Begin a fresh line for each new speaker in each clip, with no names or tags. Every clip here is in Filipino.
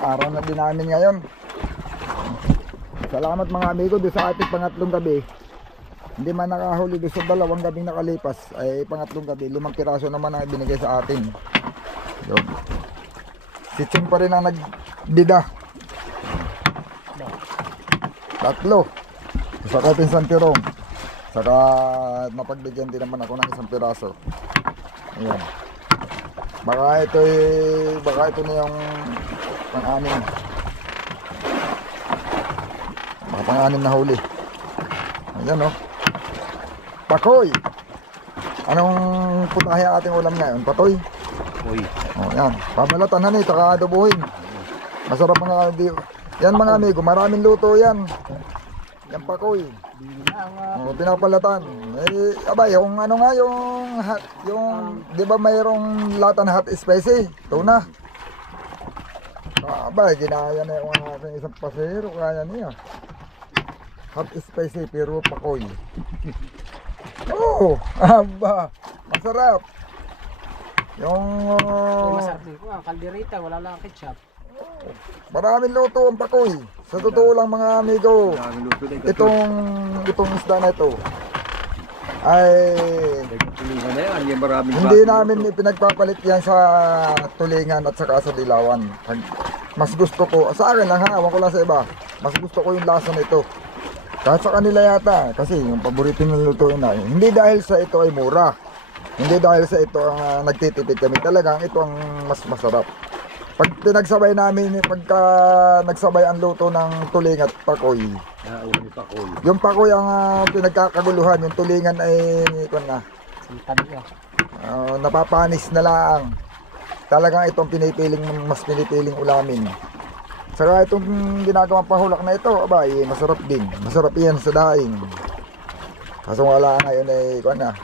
araw na din namin ngayon. Salamat mga amigo doon sa ating pangatlong gabi. Hindi man nakahuli doon sa dalawang gabing nakalipas ay pangatlong gabi, limang piraso naman ang binigay sa atin. Yun. Si Ching pa rin ang nagbida. Tatlo. Sa ating isang tirong. Saka napagbigyan din naman ako ng isang piraso. Ayan. Baka ito baka ito na yung pang-anim. Baka pang-anim na huli. Ayan oh. Pakoy. Anong putahe ating ulam ngayon? Patoy?
Uy.
Oh, yan. Pabalatan na ni, saka adobohin. Masarap mga di. Yan mga amigo, maraming luto yan. Yan pakoy. Oh, pinapalatan. Eh, abay, yung ano nga yung yung 'di ba mayroong lata na hot spicy? Tuna. Ah, abay, ginaya na yung aking isang pasero kaya niya. Hot spicy pero pakoy. Oh, aba, masarap. Yung uh,
Masarap din ko ang kalderita, wala lang ketchup.
Maraming luto ang pakoy. Sa totoo lang mga amigo, itong itong isda na ito ay hindi namin ipinagpapalit yan sa tulingan at saka sa dilawan. Mas gusto ko, sa akin lang ha, awan ko lang sa iba, mas gusto ko yung lasa nito. Kahit sa kanila yata, kasi yung paborito ng lutuin na, hindi dahil sa ito ay mura. Hindi dahil sa ito ang ah, nagtitipid kami. Talagang ito ang mas masarap. Pag pinagsabay namin, pagka nagsabay ang luto ng tuling at pakoy,
Ah, ulo pa ko.
yung pakoy ang ah, pinagkakaguluhan, yung tulingan ay, kung na, ah, napapanis na lang. Talagang itong pinipiling, mas pinipiling ulamin. Saka itong ginagawang pahulak na ito, aba, eh, masarap din. Masarap yan sa daing. Kaso wala ngayon ay, kung na,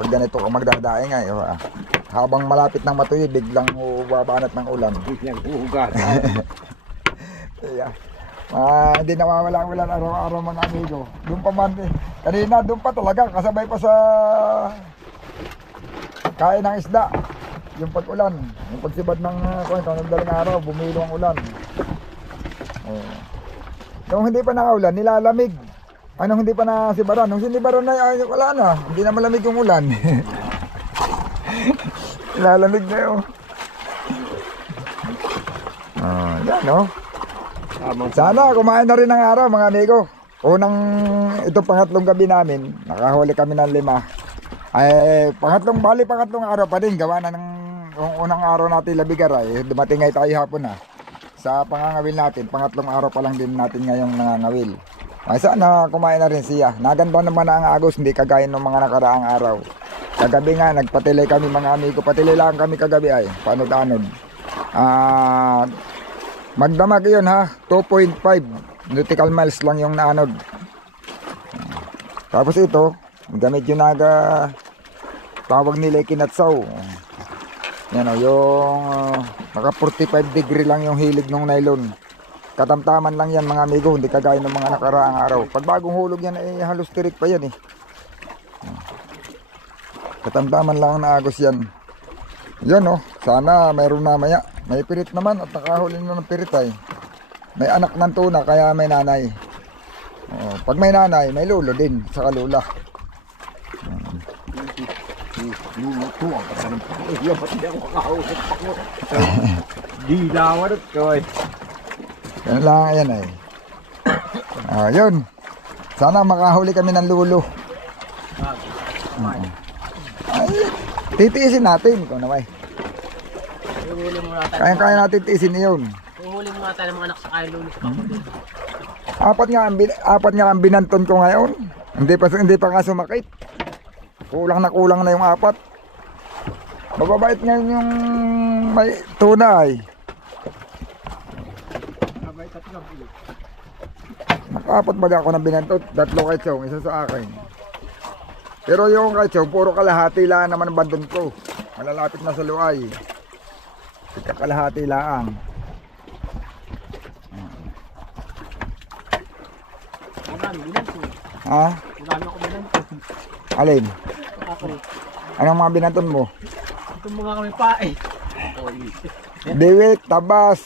pag ganito ka magdadaing ay, ah, habang malapit ng matuyo, biglang babanat ng ulan.
Biglang huhugas.
Yeah. Ah, hindi nawawala ang ulan araw-araw mga amigo. Doon pa man eh. Kanina doon pa talaga kasabay pa sa kain ng isda. Yung pag-ulan, yung pagsibad ng uh, kwento ng daling araw, bumilo ang ulan. Oh. Nung hindi pa nakaulan, nilalamig. Anong hindi pa nasibaran? Nung sinibaran na, ay, wala na. Hindi na malamig yung ulan. nilalamig na yun. Ah, yan no.
Tamang
Sana kumain na rin ng araw mga amigo. Unang ito pangatlong gabi namin, nakahuli kami ng lima. Ay pangatlong bali pangatlong araw pa din gawa na ng unang araw natin labigar ay dumating ay tayo hapon na. Sa pangangawil natin, pangatlong araw pa lang din natin ngayong nangangawil. Ay sana kumain na rin siya. Naganda naman na ang agos, hindi kagaya ng mga nakaraang araw. Kagabi nga, nagpatilay kami mga amigo. Patilay lang kami kagabi ay, panod-anod. Ah, Magdamag yun ha, 2.5 nautical miles lang yung naanod. Tapos ito, gamit yung naga tawag nila kinatsaw. Yan o, yung uh, naka 45 degree lang yung hilig ng nylon. Katamtaman lang yan mga amigo, hindi kagaya ng mga nakaraang araw. Pag bagong hulog yan ay halos tirik pa yan eh. Katamtaman lang ang naagos yan. Yan o, sana mayroon na maya. May pirit naman at nakahuli na ng pirit ay. May anak ng tuna kaya may nanay. Oh, pag may nanay, may lolo din sa kalula.
Ang ko. Iya, ba't hindi ako makahusap ako? Di lawan at kaway.
Yan lang yan ay. Ah, yun. Sana makahuli kami ng lulo. Ay, titiisin natin kung naman.
Uhuli muna tayo.
Kaya-kaya natin tiisin yun.
Uhuli muna tayo ng mga anak sa lulis pa ko din.
Apat nga ang apat nga ang binanton ko ngayon. Hindi pa hindi pa nga sumakit. Kulang na kulang na yung apat. Mababait ngayon yung may tuna ay. Nakapat ba ako ng binantot? Tatlo kay Chong, isa sa akin. Pero yung kay Chong, puro kalahati lang naman ang bandon ko. Malalapit na sa luay. Ika kalahati lang. Ha? Alin? Anong mga binanton mo?
Itong mga kami pa eh.
Diwit, tabas,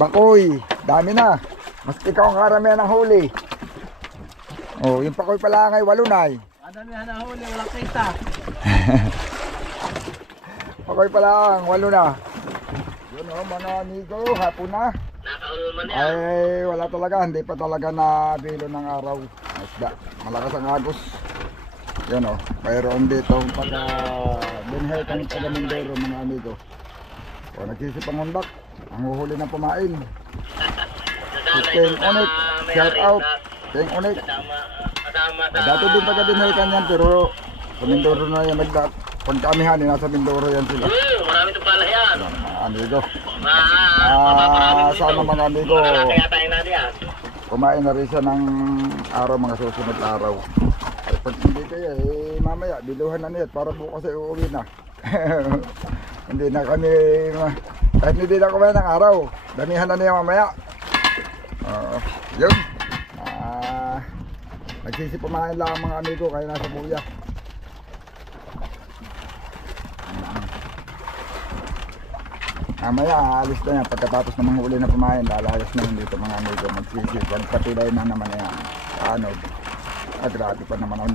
pakoy, dami na. Mas ikaw ang karamihan ng huli. Oh, yung pakoy pala ngay walo na eh.
Madami na huli, walang kita.
Pakoy pala ang walo na. Yun oh, mga amigo, hapon na. Ay, wala talaga, hindi pa talaga na bilo ng araw. Isda, malakas ang agos. Yan oh, mayroon dito ang pagka binhay kang taga Mindoro mga amigo. O, nagsisip ang undak. Ang huhuli ng pumain. Si King Unik, shout out. King Unik. Dati din taga binhay kanyan pero sa Mindoro na yan nagda. Pag kami hani, nasa Mindoro yan sila.
Marami itong pala yan.
Yan, mga amigo.
Ah,
sana mga amigo.
yan.
kumain na rin siya ng araw, mga susunod araw. Ay, pag hindi kaya, eh, mamaya, biluhan na niya para bukas ay uuwi na. hindi na kami, kahit hindi na kumain ng araw, damihan na niya mamaya. Oo, yun. Ah, nagsisipumahan lang ang mga amigo, kaya nasa buya. Mamaya, aalis na yan. Pagkatapos ng mga huli na pumain, lalayas na yun dito mga amigo. Magsisipag, patilay na naman yan. Ano, ah, grabe pa naman ang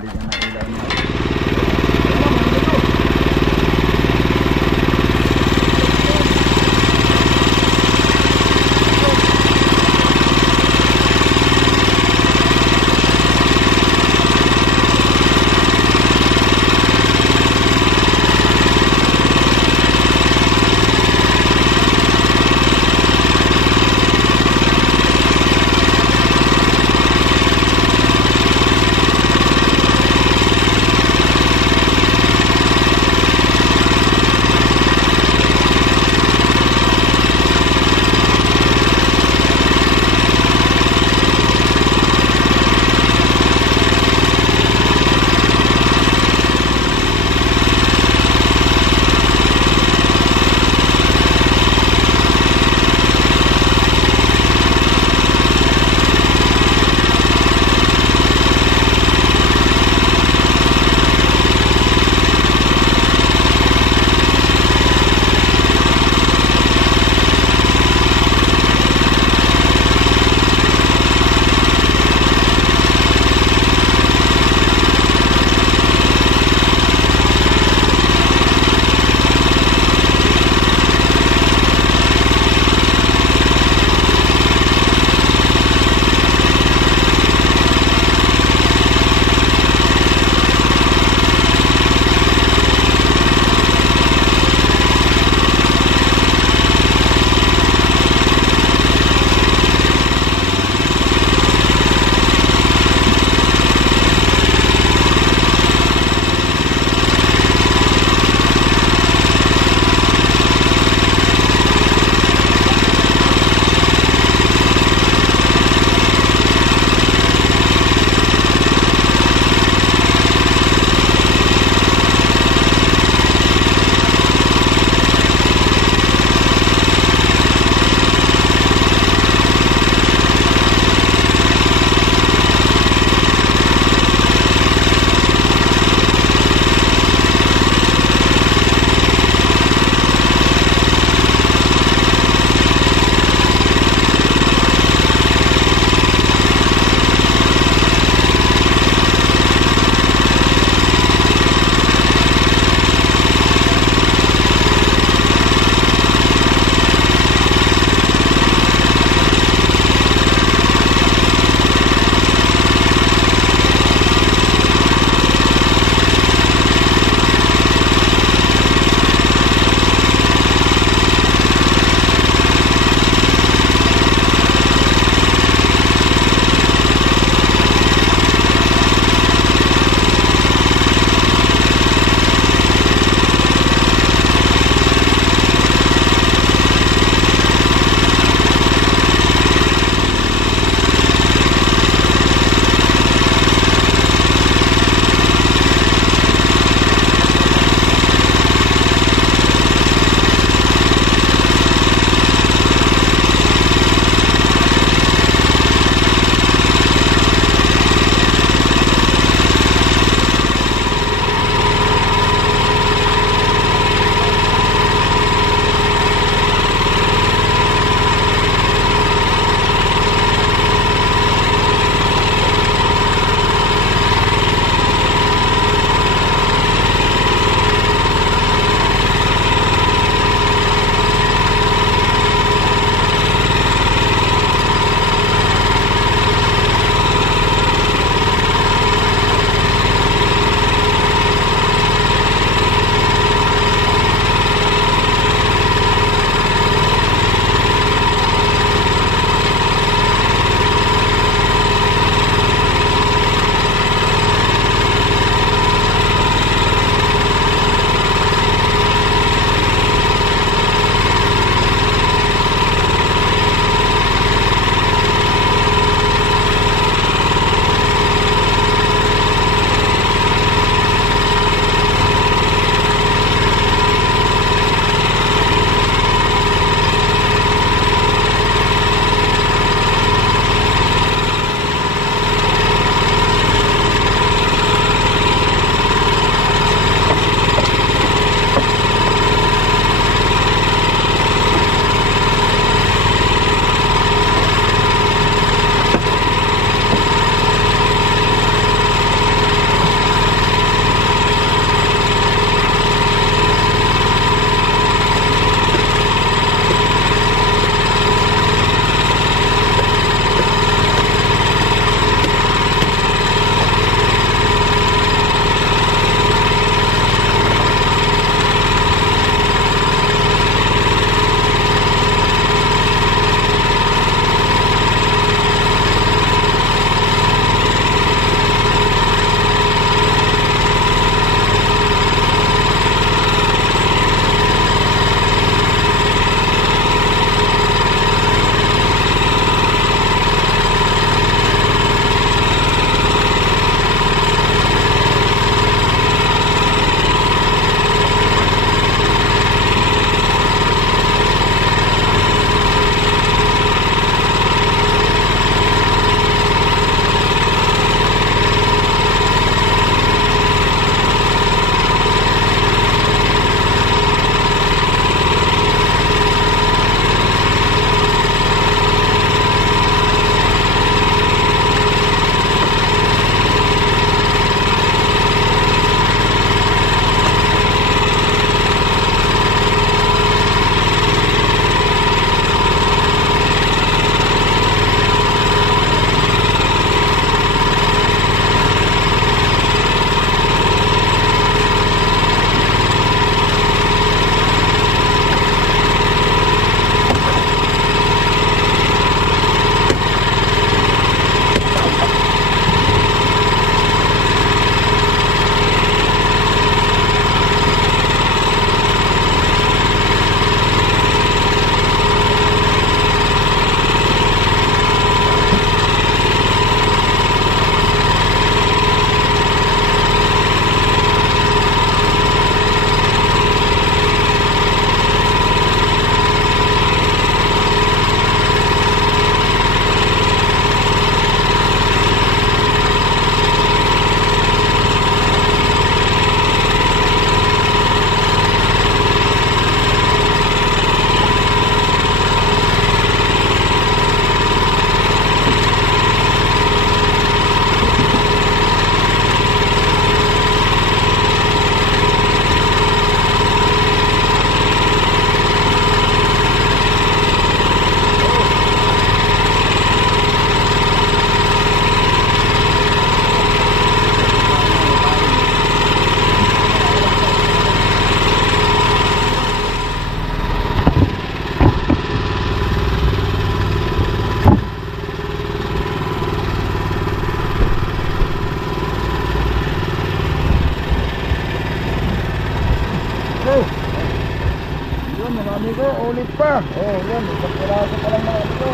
hindi ilaw niya. amigo, ulit pa. Oh, yan, isang piraso pa lang mga amigo.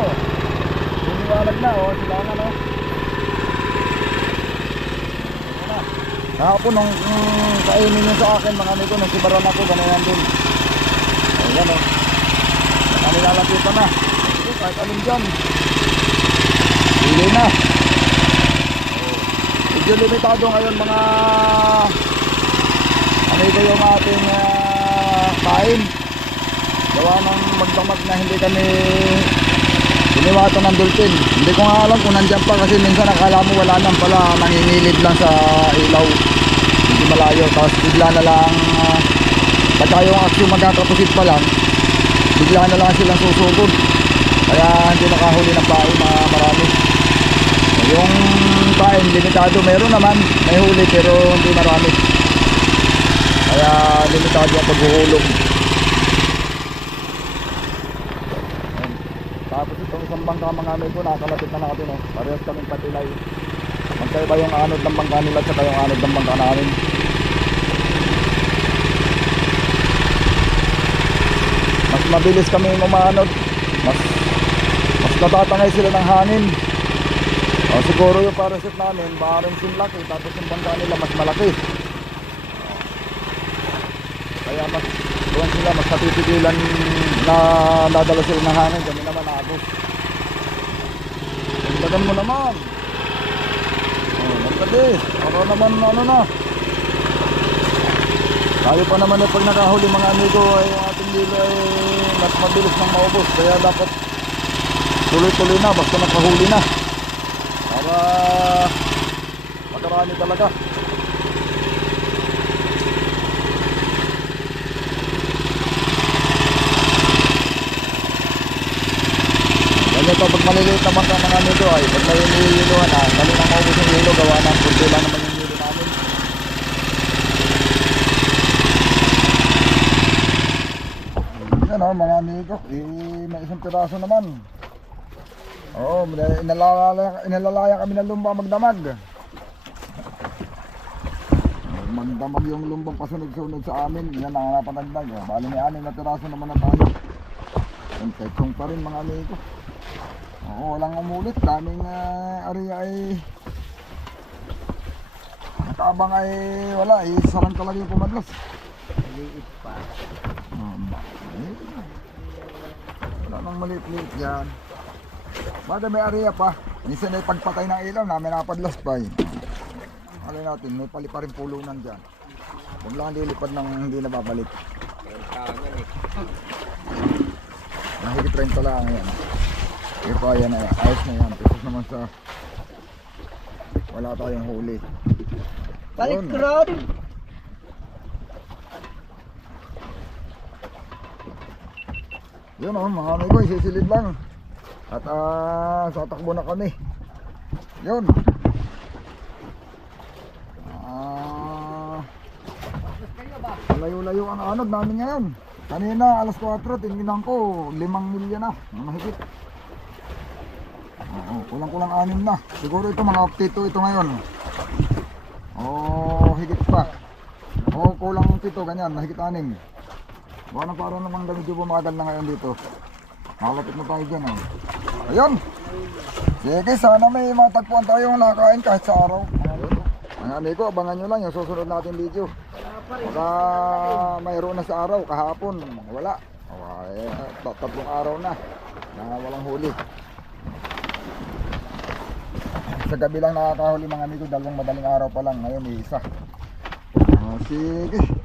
Liliwanag na, oh, sila na, no? Kahapon nung mm, kainin nyo sa akin mga amigo, nung sibaran ako, ganayan din. Oh, yan, oh. Na. Sige, kahit alin dyan. Hili na. Medyo limitado ngayon mga ito yung ating ah, kain. Gawa ng magdamag na hindi kami iniwatan ng dolphin. Hindi ko nga alam kung nandyan pa kasi minsan akala mo wala nang pala nangingilid lang sa ilaw. Hindi malayo. Tapos bigla na lang uh, pagka yung action magkakapusit pa lang bigla na lang silang susugod. Kaya hindi nakahuli ng pain na marami. Yung pain, limitado. Meron naman, may huli pero hindi marami. Kaya limitado ang paghuhulog. Ayan. Isang bangka mga amin ko, nakakalapit na natin. Oh. Parehas kaming patilay. Magkaiba yung anod ng bangka nila at yung anod ng bangka namin. Mas mabilis kami umanod. Mas mas natatangay sila ng hangin. O siguro yung parasit namin, baharing sinlaki, tapos yung bangka nila mas malaki. Kaya mas doon sila mas natitigilan na dadala sila ng hangin. Kami naman ako. Dagdagan mo naman. Oh, nagkabis. Para naman ano na. Tayo pa naman eh pag nakahuli mga amigo ay yung ating dilo ay mas mabilis nang maubos. Kaya dapat tuloy-tuloy na basta nakahuli na. Para makarami talaga. Ganyan to pag maliliit naman ka ng amigo ay pag may nililuhan na dali na maubos yung hilo gawa ng kunti lang naman yung hilo namin. Yan o mga amigo, eh, may isang piraso naman. Oo, may- inalalaya, inalalaya kami ng lumba magdamag. Magdamag yung lumbang pasunod-sunod sa amin, yan ang napanagdag. Oh. Bali may anim na piraso naman na tayo. Yung tekong pa rin mga amigo. Oo, walang umulit. Daming uh, area ay Nakabang ay wala, eh, sarang talaga yung pumadlas.
Maliit pa.
Um, eh, wala nang maliit-liit yan. Bada may area pa. Minsan ay pagpatay ng ilaw namin napadlas pa eh. Alay natin, may pali pa rin pulunan dyan. Huwag lang lilipad ng hindi nababalik.
Eh.
Mahigit rin pala yan. Pa yan na yan. Ayos na yan. Tapos naman sa wala tayong huli.
Balik crowd.
Yun oh, mga amigo, isisilid lang. At ah, satakbo na kami. Yun. Ah, layo-layo ang anod namin ngayon. Kanina, alas 4, tinginan ko, 5 milya na, mahigit. Oo, kulang-kulang anim na. Siguro ito mga pito ito ngayon. Oh, higit pa. Oh, kulang pito, ganyan, mahigit anim. Baka na parang namang medyo bumagal na ngayon dito. Nakalapit na tayo dyan, oh. Ayun. Sige, sana may matagpuan tayong nakain kahit sa araw. Mga amigo, abangan nyo lang yung susunod natin video. Baka mayroon na sa araw, kahapon, wala. Oh, eh, tat- tatlong araw na na walang huli. Sa gabi lang nakakahuli mga amigo, dalawang madaling araw pa lang. Ngayon, may isa. Ah, sige.